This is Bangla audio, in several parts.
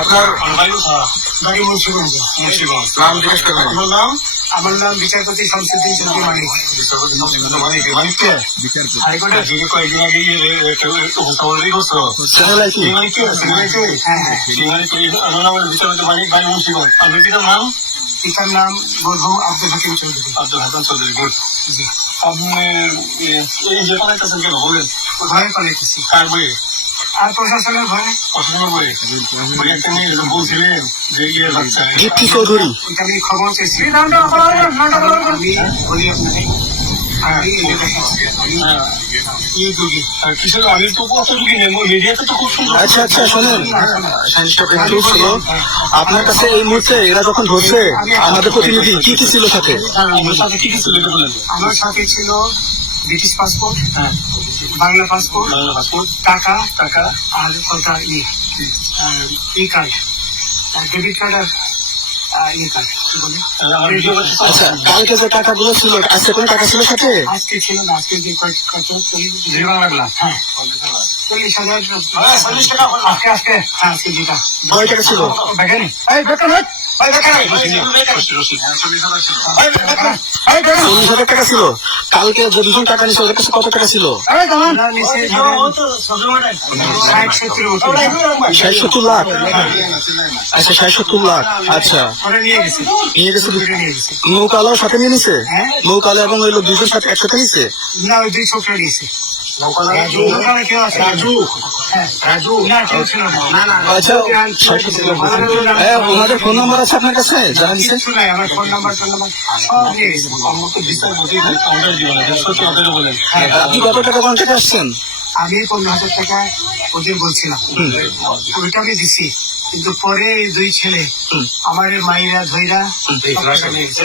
আপনার বাড়ি মুন্সিগঞ্জ। নাম জিজ্ঞেস করবেন? আমার নাম বিচারপতি শামসুদ্দিন চৌধুরী মানিক। হাইকোর্টের কয়েকদিন আগে বিচারপতি মানিক বাড়ি মুন্সিগঞ্জ। আপনার পিতার নাম? পিতার নাম মরহুম আব্দুল হাকিম চৌধুরী। আব্দুল হাসান চৌধুরী। গুড। আপনি এই যে পালাইতেছেন কেন বলেন? ভয়ে পালাইতেছি। কার বইয়ে? আর প্রশাসনের ভয়ে। প্রশাসনের বইয়ে? একটা মেয়ে বলছিলেন যে ইয়ে বাচ্চা দীপ্তি চৌধুরী। ওইটা আমি খবর চেয়েছি। আমি বলি আপনাকে আমি কিসের আমি তো কত ঢুকি নেই মিডিয়াতে তো খুব সুন্দর। আচ্ছা আচ্ছা শোনেন, একটু ছিল আপনার কাছে এই মুহূর্তে এরা যখন ধরছে আমাদের প্রতিনিধি কি কি ছিল সাথে? আমার সাথে কি কি ছিল এটা বলেন? আমার সাথে ছিল ব্রিটিশ পাসপোর্ট, বাংলা পাসপোর্ট, টাকা টাকা আর কটা ই কার্ড, ডেবিট কার্ড আর ই কার্ড কি বলে। আচ্ছা কালকে যে টাকাগুলো ছিল আজকে কোনো টাকা ছিল সাথে? আজকে ছিল না, আজকে যে কত 40,000 লাগলা। হ্যাঁ 40,000 আজকে আজকে হ্যাঁ আজকে যেটা কয় টাকা ছিল? দেখেন এই বেতন 40,000 টাকা ছিল। কালকে যে দুজন টাকা নিছিল ওদের কাছে কত টাকা ছিল? 60-70 লাখ। আচ্ছা 60-70 লাখ। আচ্ছা নিয়ে গেছে। নৌকালাও সাথে নিয়ে নিছে? নৌকালা এবং ওই লোক দুজন সাথে একসাথে নিছে? না ওই দুই ছোকরা নিয়েছে। আচ্ছা ওনাদের ফোন নাম্বার আছে আপনার কাছে জানা দিচ্ছে? আমার ফোন নাম্বার সব নিয়ে গেছে। আপনি কত টাকা কোন থেকে আসছেন? আমি 15,000 টাকা ওদের বলছিলাম, ওইটা আমি দিচ্ছি। কিন্তু পরে এই দুই ছেলে আমার মাইরা ধইরা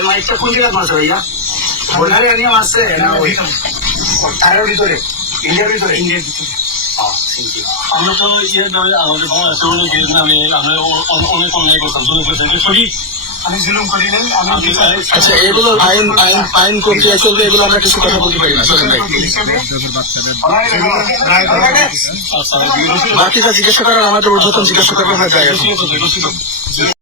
মাইকটা কোন জায়গায় মারছে ভাইয়া? বোনারে আনিয়ে মারছে তারের ভিতরে, ইন্ডিয়ার ভিতরে। ইন্ডিয়ার ভিতরে আমরা তো ইয়ে আমাদের বাংলাদেশের অনেক নামে আমরা অনেক অন্যায় করতাম, জুলুম করতাম, সঠিক? আমি জুলুম করি নাই। আমি আচ্ছা এগুলো আইন আইন আইন প্রক্রিয়া চলবে, এগুলো আমরা কিছু কথা বলতে পারি না। চলেন ভাই, বাকিটা জিজ্ঞাসা করার আমাদের ঊর্ধ্বতন জিজ্ঞাসা করার হয় জায়গা।